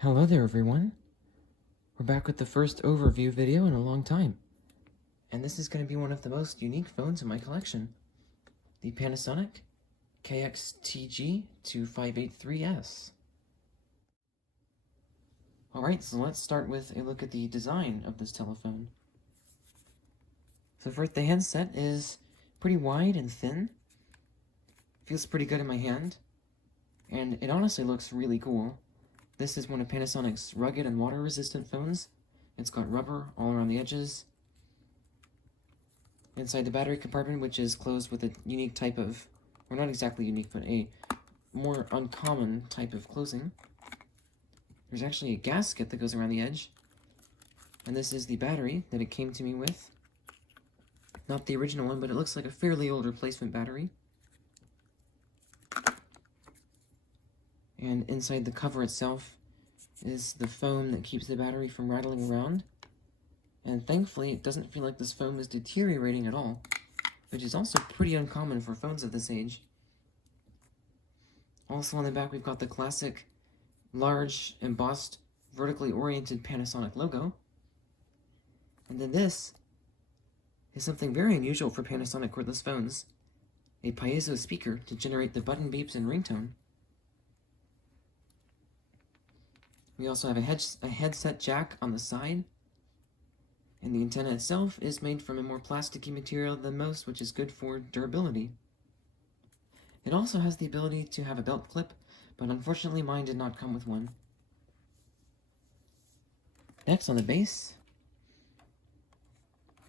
Hello there everyone, we're back with the first overview video in a long time, and this is going to be one of the most unique phones in my collection, the Panasonic KX-TG2583S. Alright, so let's start with a look at the design of this telephone. So first, the handset is pretty wide and thin, feels pretty good in my hand, and it honestly looks really cool. This is one of Panasonic's rugged and water-resistant phones. It's got rubber all around the edges. Inside the battery compartment, which is closed with a unique type of, or not exactly unique, but a more uncommon type of closing. There's actually a gasket that goes around the edge. And this is the battery that it came to me with. Not the original one, but it looks like a fairly old replacement battery. And inside the cover itself is the foam that keeps the battery from rattling around. And thankfully, it doesn't feel like this foam is deteriorating at all, which is also pretty uncommon for phones of this age. Also on the back, we've got the classic, large, embossed, vertically oriented Panasonic logo. And then this is something very unusual for Panasonic cordless phones, a piezo speaker to generate the button beeps and ringtone. We also have a headset jack on the side, and the antenna itself is made from a more plasticky material than most, which is good for durability. It also has the ability to have a belt clip, but unfortunately mine did not come with one. Next, on the base,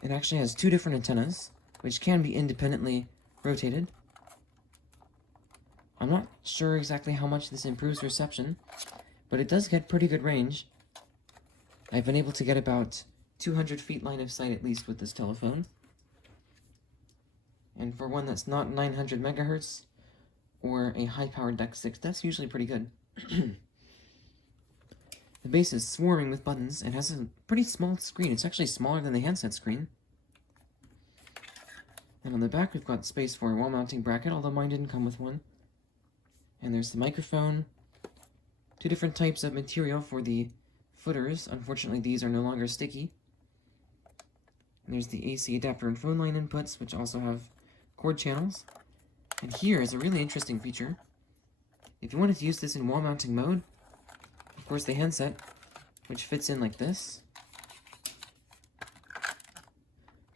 it actually has two different antennas, which can be independently rotated. I'm not sure exactly how much this improves reception, but it does get pretty good range. I've been able to get about 200 feet line of sight at least with this telephone. And for one that's not 900 megahertz or a high-powered DEC 6, that's usually pretty good. The base is swarming with buttons and has a pretty small screen. It's actually smaller than the handset screen. And on the back we've got space for a wall mounting bracket, although mine didn't come with one. And there's the microphone. Two different types of material for the footers. Unfortunately, these are no longer sticky. And there's the AC adapter and phone line inputs, which also have cord channels. And here is a really interesting feature. If you wanted to use this in wall mounting mode, of course the handset, which fits in like this,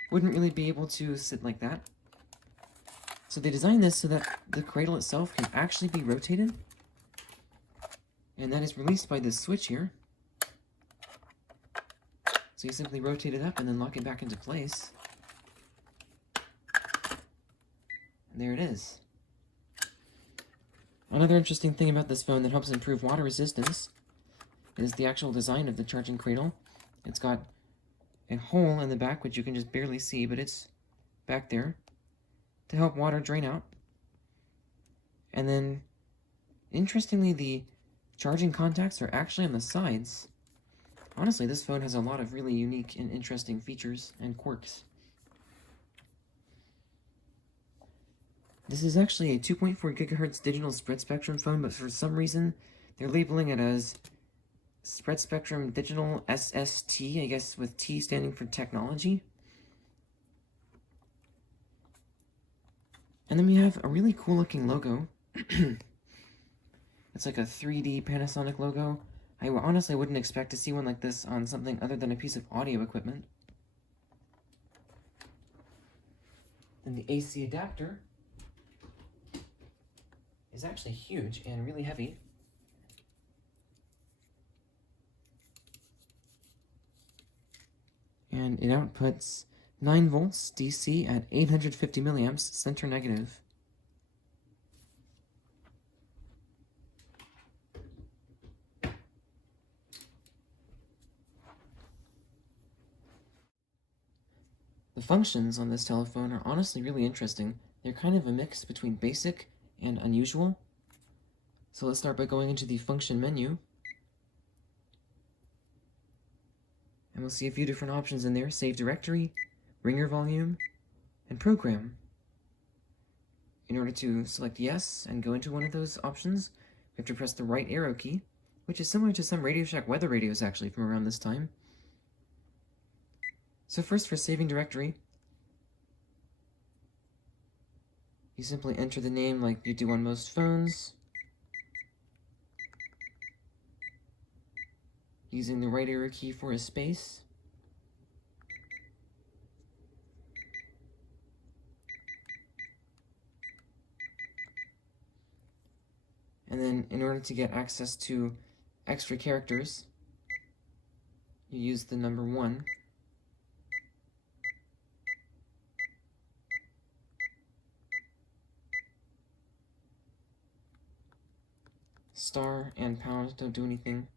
wouldn't really be able to sit like that. So they designed this so that the cradle itself can actually be rotated. And that is released by this switch here. So you simply rotate it up and then lock it back into place. And there it is. Another interesting thing about this phone that helps improve water resistance is the actual design of the charging cradle. It's got a hole in the back, which you can just barely see, but it's back there to help water drain out. And then, interestingly, the charging contacts are actually on the sides. Honestly, this phone has a lot of really unique and interesting features and quirks. This is actually a 2.4 GHz digital spread spectrum phone, but for some reason, they're labeling it as Spread Spectrum Digital SST, I guess with T standing for technology. And then we have a really cool looking logo. It's like a 3D Panasonic logo. I honestly wouldn't expect to see one like this on something other than a piece of audio equipment. Then the AC adapter is actually huge and really heavy. And it outputs 9 volts DC at 850 milliamps, center negative. The functions on this telephone are honestly really interesting. They're kind of a mix between basic and unusual. So let's start by going into the function menu. And we'll see a few different options in there: save directory, ringer volume, and program. In order to select yes and go into one of those options, we have to press the right arrow key, which is similar to some Radio Shack weather radios actually from around this time. So first, for saving directory, you simply enter the name like you do on most phones, using the right arrow key for a space. And then in order to get access to extra characters, you use the number 1. Star and pound don't do anything,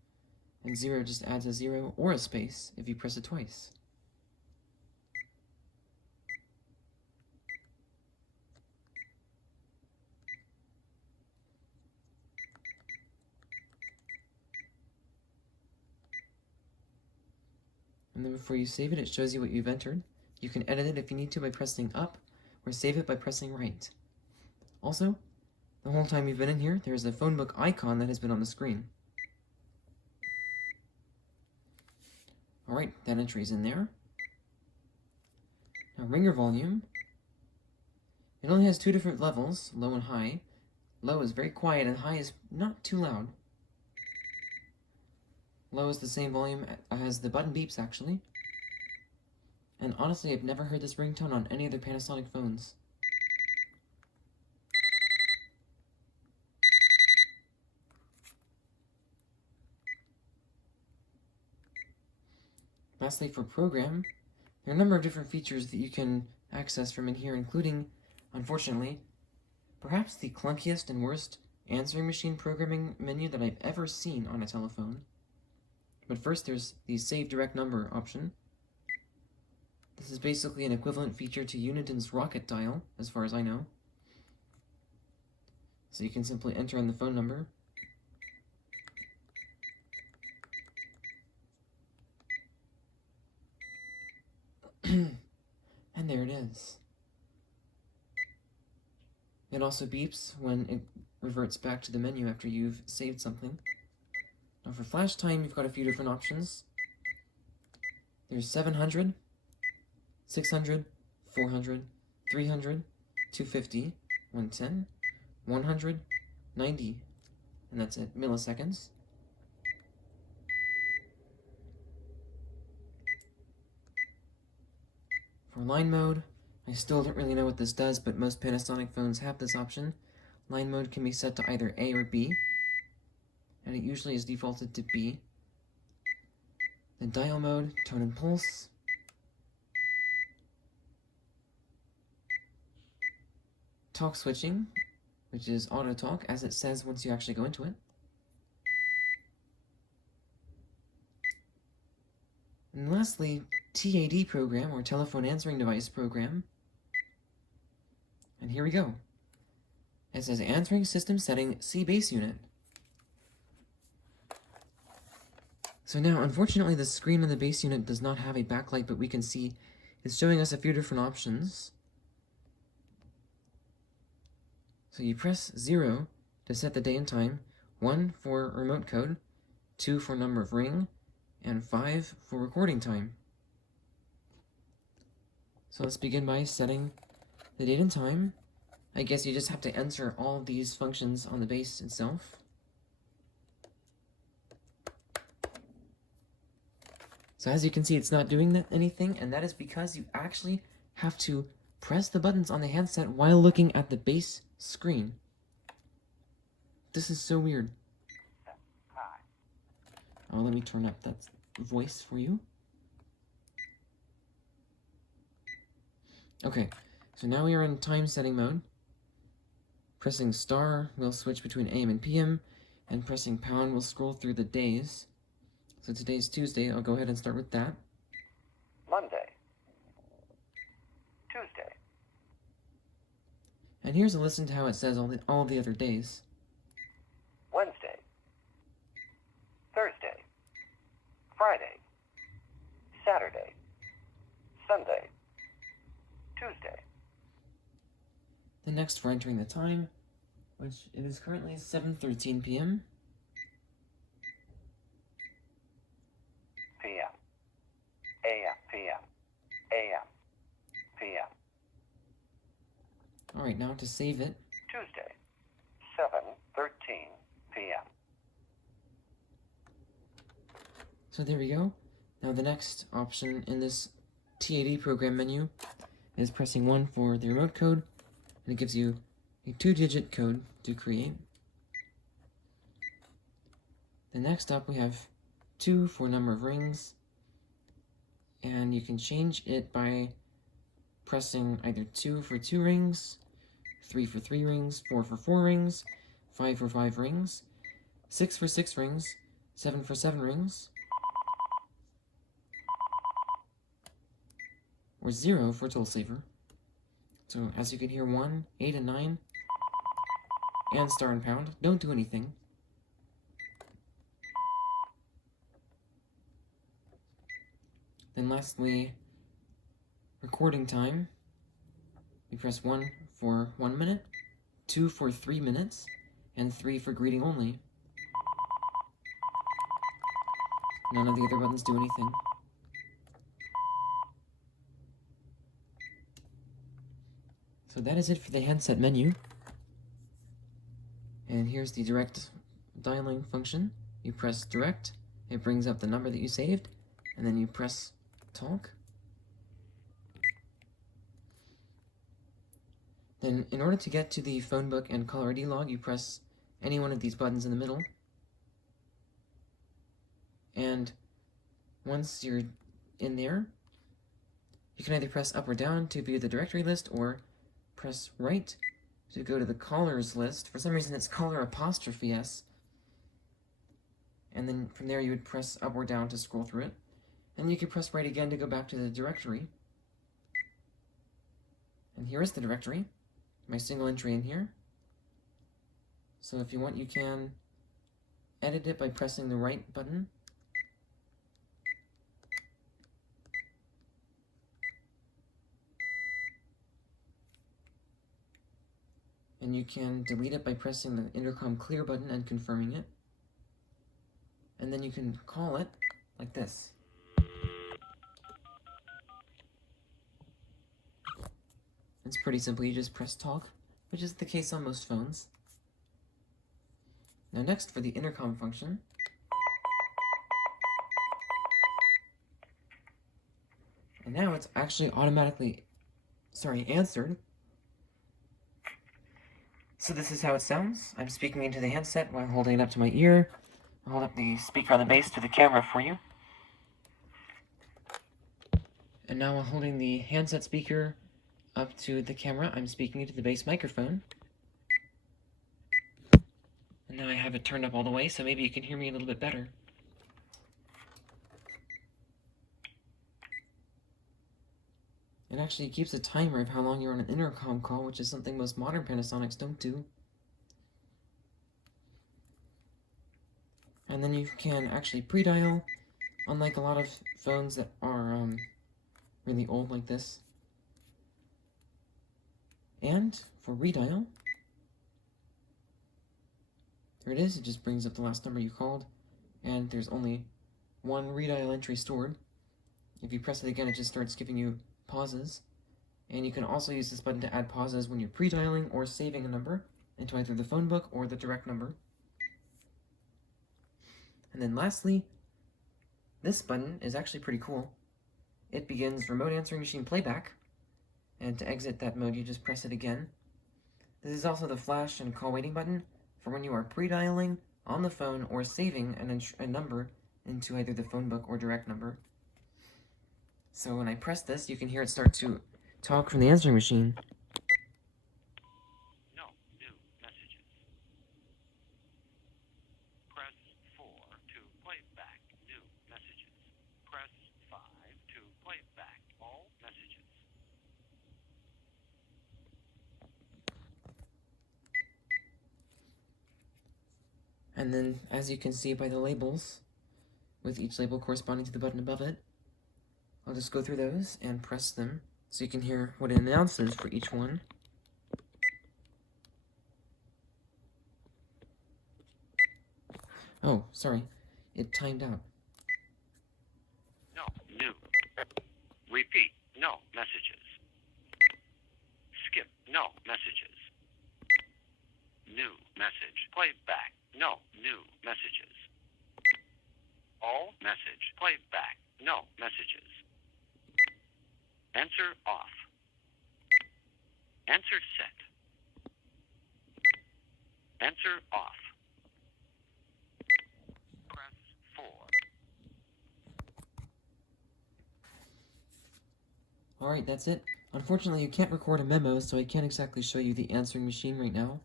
and 0 just adds a 0 or a space if you press it twice. And then before you save it, it shows you what you've entered. You can edit it if you need to by pressing up, or save it by pressing right. Also, the whole time you've been in here, there's a phone book icon that has been on the screen. Alright, that entry is in there. Now ringer volume. It only has 2 different levels, low and high. Low is very quiet and high is not too loud. Low is the same volume as the button beeps, actually. And honestly, I've never heard this ringtone on any other Panasonic phones. Lastly, for program, there are a number of different features that you can access from in here, including, unfortunately, perhaps the clunkiest and worst answering machine programming menu that I've ever seen on a telephone. But first, there's the Save Direct Number option. This is basically an equivalent feature to Uniton's Rocket Dial, as far as I know. So you can simply enter in the phone number. And there it is. It also beeps when it reverts back to the menu after you've saved something. Now for flash time, you've got a few different options. There's 700, 600, 400, 300, 250, 110, 100, 90, and that's it, milliseconds. For line mode, I still don't really know what this does, but most Panasonic phones have this option. Line mode can be set to either A or B, and it usually is defaulted to B. Then dial mode, tone and pulse. Talk switching, which is auto talk, as it says once you actually go into it. And lastly, TAD program, or telephone answering device program. And here we go. It says answering system setting C base unit. So now, unfortunately, the screen on the base unit does not have a backlight, but we can see it's showing us a few different options. So you press 0 to set the day and time, 1 for remote code, 2 for number of ring, and 5 for recording time. So let's begin by setting the date and time. I guess you just have to enter all of these functions on the base itself. So as you can see, it's not doing anything, and that is because you actually have to press the buttons on the handset while looking at the base screen. This is so weird. Oh, let me turn up that voice for you. Okay, so now we are in time setting mode. Pressing star will switch between AM and PM, and pressing pound will scroll through the days. So today's Tuesday, I'll go ahead and start with that. Monday. Tuesday. And here's a listen to how it says all the other days. Wednesday. Thursday. Friday. Saturday. Sunday. Tuesday. The next for entering the time, which it is currently 7:13 p.m. p.m. a.m. p.m. a.m. p.m. Alright, now to save it. Tuesday, 7:13 p.m. So there we go. Now the next option in this TAD program menu is pressing 1 for the remote code, and it gives you a 2-digit code to create. Then next up we have 2 for number of rings, and you can change it by pressing either 2 for 2 rings, 3 for 3 rings, 4 for 4 rings, 5 for 5 rings, 6 for 6 rings, 7 for 7 rings, or 0 for total saver. So as you can hear, 1, 8, and 9, and star and pound don't do anything. Then lastly, recording time. You press 1 for 1 minute, 2 for 3 minutes, and 3 for greeting only. None of the other buttons do anything. So that is it for the handset menu. And here's the direct dialing function. You press direct, it brings up the number that you saved, and then you press talk. Then in order to get to the phone book and caller ID log, you press any one of these buttons in the middle. And once you're in there, you can either press up or down to view the directory list, or press right to go to the callers list. For some reason it's caller apostrophe S. And then from there you would press up or down to scroll through it. And you can press right again to go back to the directory. And here is the directory, my single entry in here. So if you want, you can edit it by pressing the right button. And you can delete it by pressing the intercom clear button and confirming it. And then you can call it like this. It's pretty simple, you just press talk, which is the case on most phones. Now next, for the intercom function. And now it's actually automatically, answered. So this is how it sounds. I'm speaking into the handset while holding it up to my ear. I'll hold up the speaker on the base to the camera for you. And now while holding the handset speaker up to the camera, I'm speaking into the base microphone. And now I have it turned up all the way, so maybe you can hear me a little bit better. It actually keeps a timer of how long you're on an intercom call, which is something most modern Panasonics don't do. And then you can actually pre-dial, unlike a lot of phones that are really old like this. And for redial, there it is. It just brings up the last number you called, and there's only one redial entry stored. If you press it again, it just starts giving you pauses. And you can also use this button to add pauses when you're pre-dialing or saving a number into either the phone book or the direct number. And then lastly, this button is actually pretty cool. It begins remote answering machine playback, and to exit that mode, you just press it again. This is also the flash and call waiting button for when you are pre-dialing on the phone or saving a number into either the phone book or direct number. So when I press this, you can hear it start to talk from the answering machine. No new messages. Press 4 to play back new messages. Press 5 to play back all messages. And then, as you can see by the labels, with each label corresponding to the button above it, I'll just go through those and press them so you can hear what it announces for each one. Oh, sorry, it timed out. Repeat. No messages. Skip. No messages. New message. Play back. No new messages. All message. Play back. No messages. Answer off. Answer set. Answer off. Press 4. Alright, that's it. Unfortunately, you can't record a memo, so I can't exactly show you the answering machine right now,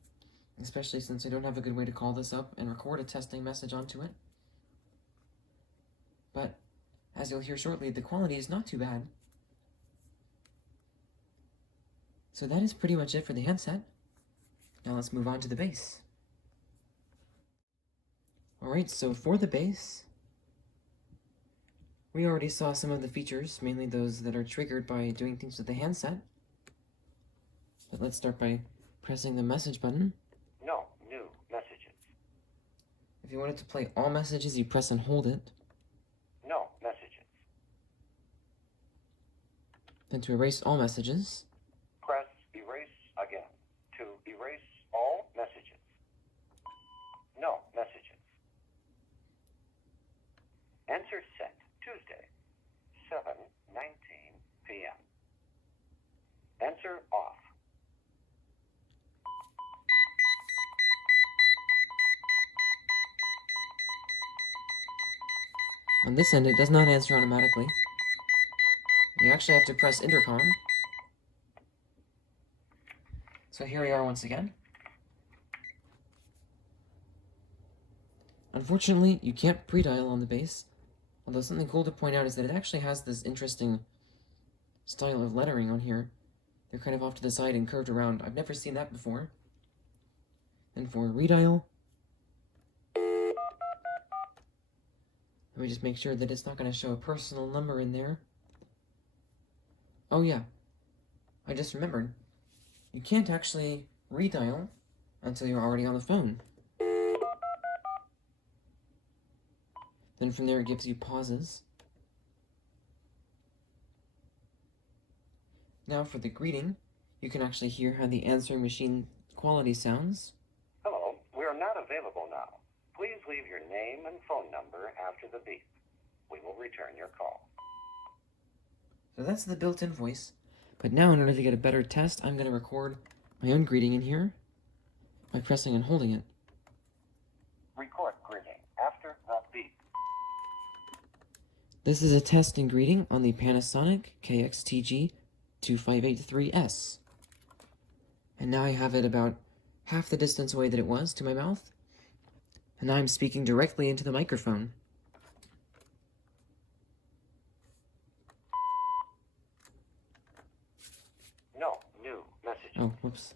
especially since I don't have a good way to call this up and record a testing message onto it. But, as you'll hear shortly, the quality is not too bad. So that is pretty much it for the handset. Now let's move on to the bass. Alright, so for the bass, we already saw some of the features, mainly those that are triggered by doing things with the handset. But let's start by pressing the message button. No new messages. If you wanted to play all messages, you press and hold it. No messages. Then to erase all messages, Press erase again. To erase all messages. No messages. Answer set. Tuesday, 7:19 p.m. Answer off. on this end it does not answer automatically. You actually have to press intercom. So here we are once again. Unfortunately, you can't pre-dial on the bass, although something cool to point out is that it actually has this interesting style of lettering on here. They're kind of off to the side and curved around. I've never seen that before. And for redial, let me just make sure that it's not going to show a personal number in there. Oh yeah, I just remembered. You can't actually redial until you're already on the phone. Then from there it gives you pauses. Now for the greeting, you can actually hear how the answering machine quality sounds. Hello, we are not available now. Please leave your name and phone number after the beep. We will return your call. So that's the built-in voice. But now in order to get a better test, I'm going to record my own greeting in here by pressing and holding it. Record greeting after the beep. This is a test and greeting on the Panasonic KX-TG2583S. And now I have it about half the distance away that it was to my mouth. And now I'm speaking directly into the microphone. No new messages. Oh, whoops.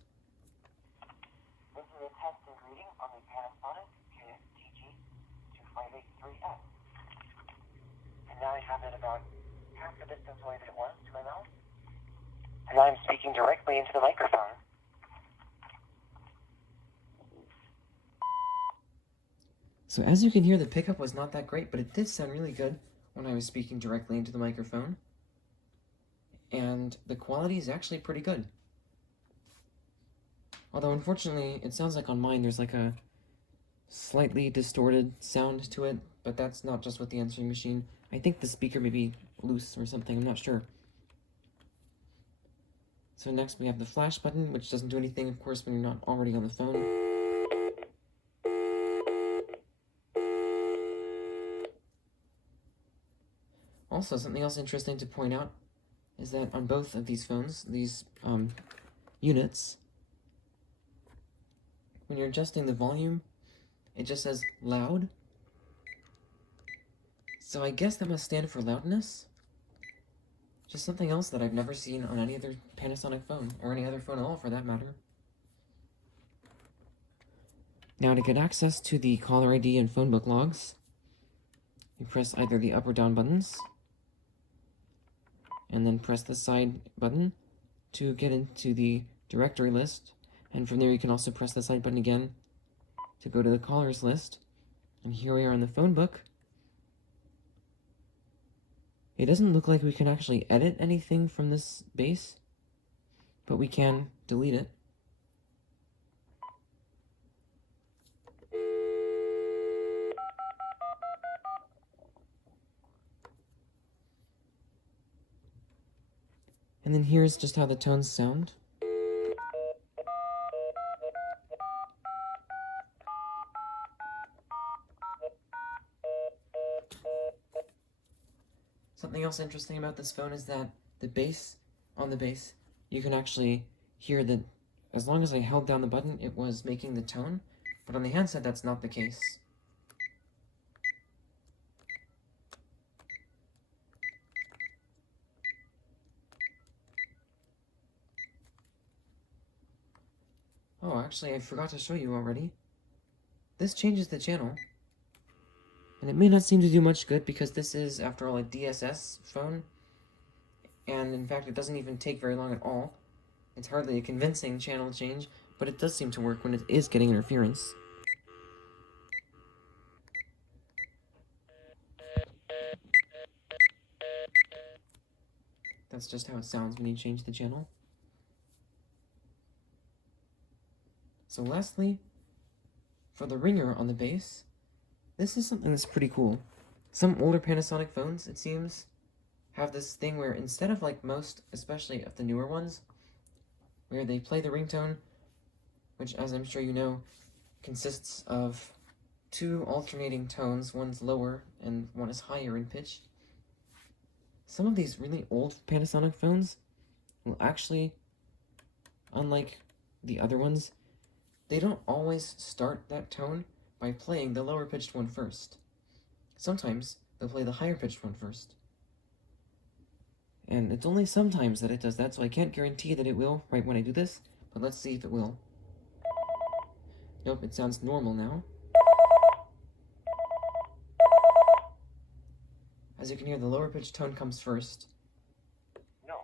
This is a test and greeting on the Panasonic KX-TG2583S. And now I have it about half the distance away that it was to my mouth. And now I'm speaking directly into the microphone. So as you can hear, the pickup was not that great, but it did sound really good when I was speaking directly into the microphone. And the quality is actually pretty good. Although unfortunately, it sounds like on mine there's like a slightly distorted sound to it, but that's not just with the answering machine. I think the speaker may be loose or something, I'm not sure. So next we have the flash button, which doesn't do anything, of course, when you're not already on the phone. Also, something else interesting to point out is that on both of these phones, these units, when you're adjusting the volume, it just says loud. So I guess that must stand for loudness. Just something else that I've never seen on any other Panasonic phone, or any other phone at all for that matter. Now to get access to the caller ID and phone book logs, you press either the up or down buttons, and then press the side button to get into the directory list, and from there you can also press the side button again to go to the callers list. And here we are on the phone book. It doesn't look like we can actually edit anything from this base, but we can delete it. And then here's just how the tones sound. Something else interesting about this phone is that on the bass, you can actually hear that as long as I held down the button, it was making the tone, but on the handset, that's not the case. Oh, actually, I forgot to show you already. This changes the channel. And it may not seem to do much good because this is, after all, a DSS phone. And in fact, it doesn't even take very long at all. It's hardly a convincing channel change, but it does seem to work when it is getting interference. That's just how it sounds when you change the channel. So lastly, for the ringer on the bass, this is something that's pretty cool. Some older Panasonic phones, it seems, have this thing where instead of like most, especially of the newer ones, where they play the ringtone, which as I'm sure you know, consists of two alternating tones, one's lower and one is higher in pitch. Some of these really old Panasonic phones will actually, unlike the other ones, they don't always start that tone by playing the lower pitched one first. Sometimes they'll play the higher pitched one first. And it's only sometimes that it does that, so I can't guarantee that it will right when I do this, but let's see if it will. Nope, it sounds normal now. As you can hear, the lower pitched tone comes first. No.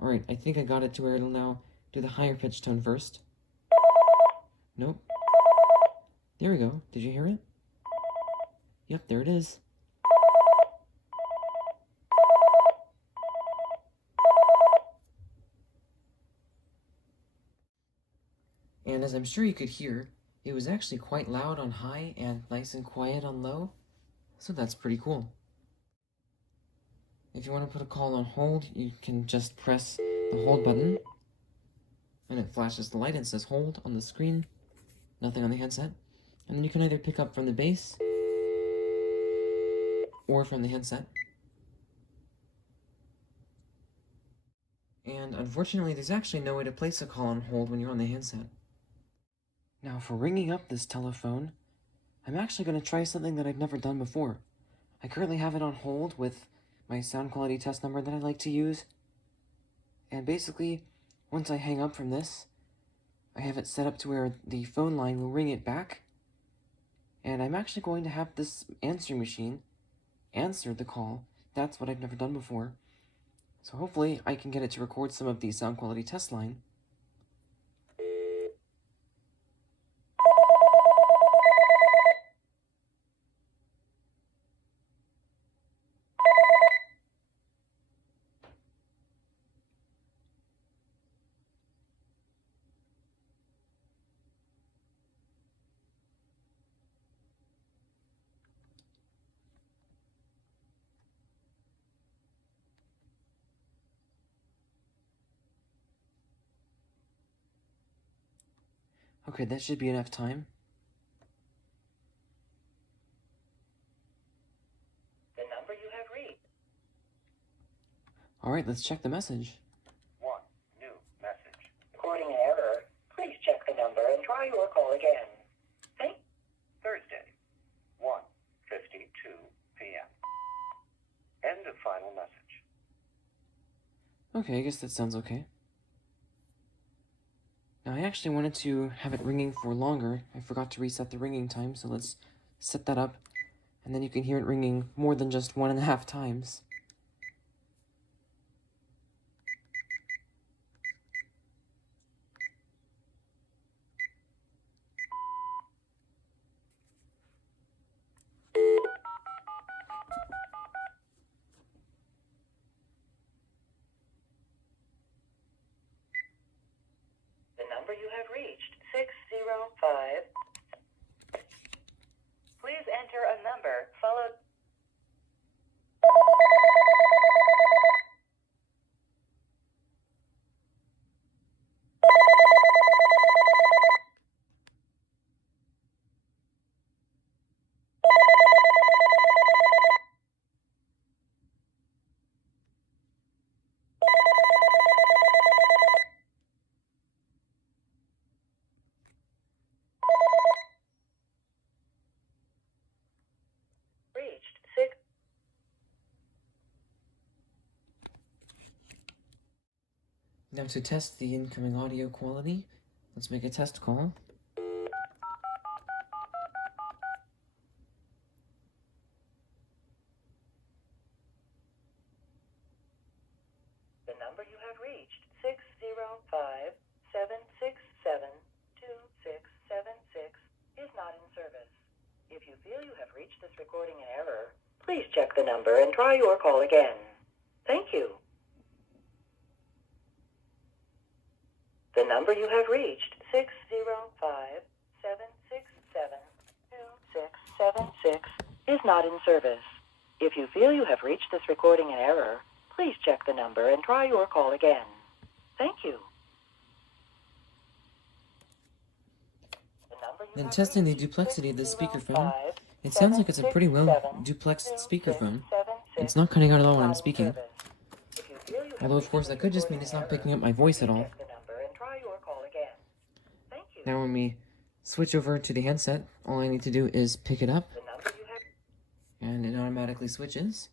Alright, I think I got it to where it'll now do the higher pitched tone first. Nope. There we go. Did you hear it? Yep, there it is. And as I'm sure you could hear, it was actually quite loud on high and nice and quiet on low, so that's pretty cool. If you want to put a call on hold, you can just press the hold button, and it flashes the light and says hold on the screen, nothing on the handset, and then you can either pick up from the base or from the handset. And unfortunately, there's actually no way to place a call on hold when you're on the handset. Now, for ringing up this telephone, I'm actually going to try something that I've never done before. I currently have it on hold with my sound quality test number that I like to use. And basically, once I hang up from this, I have it set up to where the phone line will ring it back. And I'm actually going to have this answering machine answer the call. That's what I've never done before. So hopefully I can get it to record some of the sound quality test line. Okay, that should be enough time. The number you have reached. Alright, let's check the message. 1. New message. Recording an error. Please check the number and try your call again. Thank Thursday, 1:52 p.m. End of final message. Okay, I guess that sounds okay. Now, I actually wanted to have it ringing for longer. I forgot to reset the ringing time, so let's set that up. And then you can hear it ringing more than just 1.5 times. number you have reached, 605. Please enter a number followed. Reached 6. Now to test the incoming audio quality, let's make a test call. The number you have reached, 605-767-2676, is not in service. If you feel you have reached this recording in error, please check the number and try your call again. Thank you. The number you have reached, 605-767-2676, is not in service. If you feel you have reached this recording in error, please check the number and try your call again. Thank you. Then testing the duplexity of the speakerphone, it sounds like it's a pretty well duplexed speakerphone. It's not cutting out at all when I'm speaking. Although of course that could just mean it's not picking up my voice at all. Now when we switch over to the handset, all I need to do is pick it up, and it automatically switches,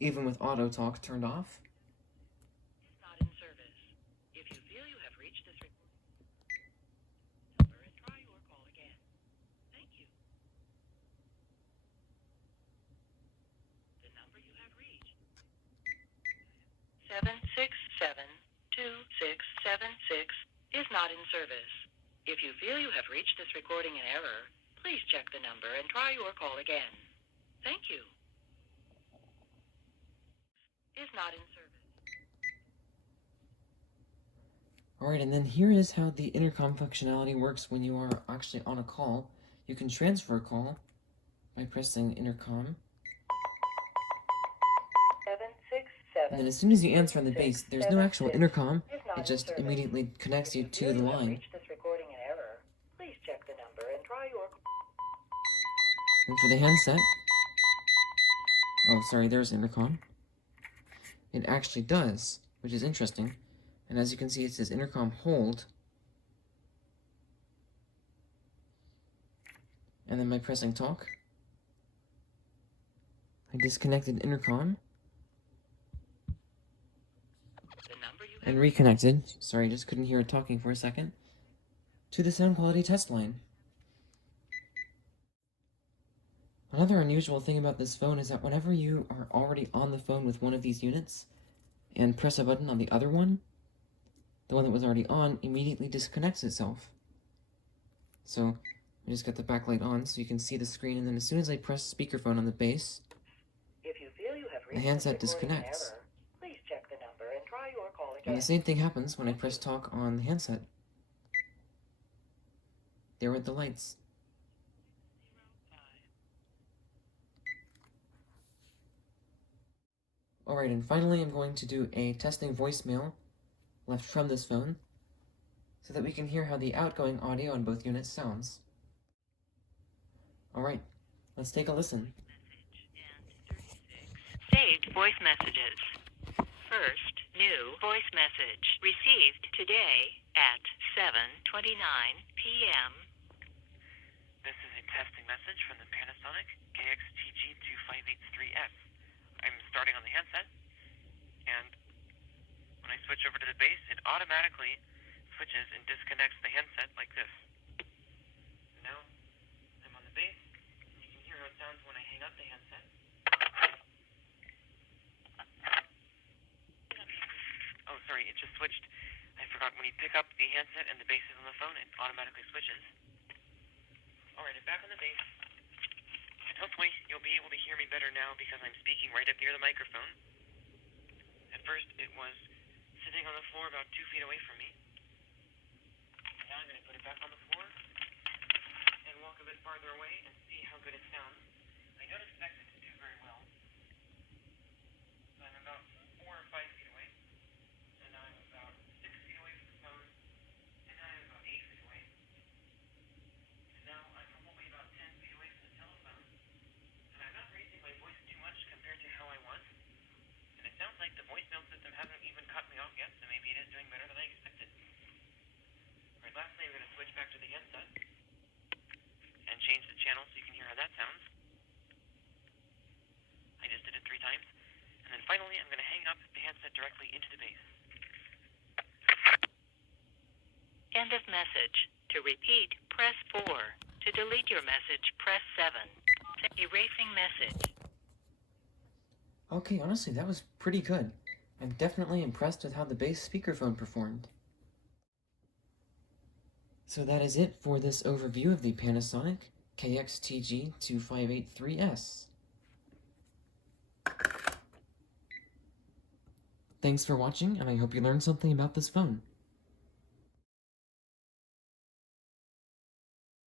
even with auto talk turned off. Not in service. If you feel you have reached this number and try your call again. Thank you. The number you have reached, 767-2676, is not in service. If you feel you have reached this recording in error, please check the number and try your call again. Thank you. Is not in service. Alright, and then here is how the intercom functionality works when you are actually on a call. You can transfer a call by pressing intercom. 767. And then as soon as you answer on the base, there's no actual intercom. It just immediately connects you to the line. Please check the number and try your. And for the handset, oh sorry, there's intercom. It actually does, which is interesting. And as you can see, it says intercom hold. And then by pressing talk, I disconnected intercom and reconnected. Sorry, just couldn't hear it talking for a second. To the sound quality test line. Another unusual thing about this phone is that whenever you are already on the phone with one of these units and press a button on the other one, the one that was already on immediately disconnects itself. So I just got the backlight on so you can see the screen, and then as soon as I press speakerphone on the base, If you feel you have the handset disconnects. error, please check the number and try your call again. And the same thing happens when I press talk on the handset. There went the lights. Alright, and finally I'm going to do a testing voicemail left from this phone so that we can hear how the outgoing audio on both units sounds. Alright, let's take a listen. Saved voice messages. First, new voice message received today at 7:29 p.m. This is a testing message from the Panasonic KX-TG2583S. I'm starting on the handset, and when I switch over to the base, it automatically switches and disconnects the handset like this. Now, I'm on the base, and you can hear how it sounds when I hang up the handset. Oh, sorry, it just switched. I forgot, when you pick up the handset and the base is on the phone, it automatically switches. Alright, I'm back on the base. And hopefully you'll be able to hear me better now because I'm speaking right up near the microphone. At first it was sitting on the floor about 2 feet away from me. back on the floor and walk a bit farther away and see how good it sounds. I don't expect it to do very well. I'm about 4 or 5 feet away, and I'm about 6 feet away from the phone, and I'm about 8 feet away. And now I'm probably about 10 feet away from the telephone, and I'm not raising my voice too much compared to how I was. And it sounds like the voicemail system hasn't even cut me off yet, so maybe it is doing better than I expected. Alright, lastly I'm going to switch back to the handset and change the channel so you can hear how that sounds. I just did it 3 times. And then finally I'm going to hang up the handset directly into the base. End of message. To repeat, press 4. To delete your message, press 7. Erasing message. Okay, honestly, that was pretty good. I'm definitely impressed with how the base speakerphone performed. So that is it for this overview of the Panasonic KX-TG2583S. Thanks for watching, and I hope you learned something about this phone.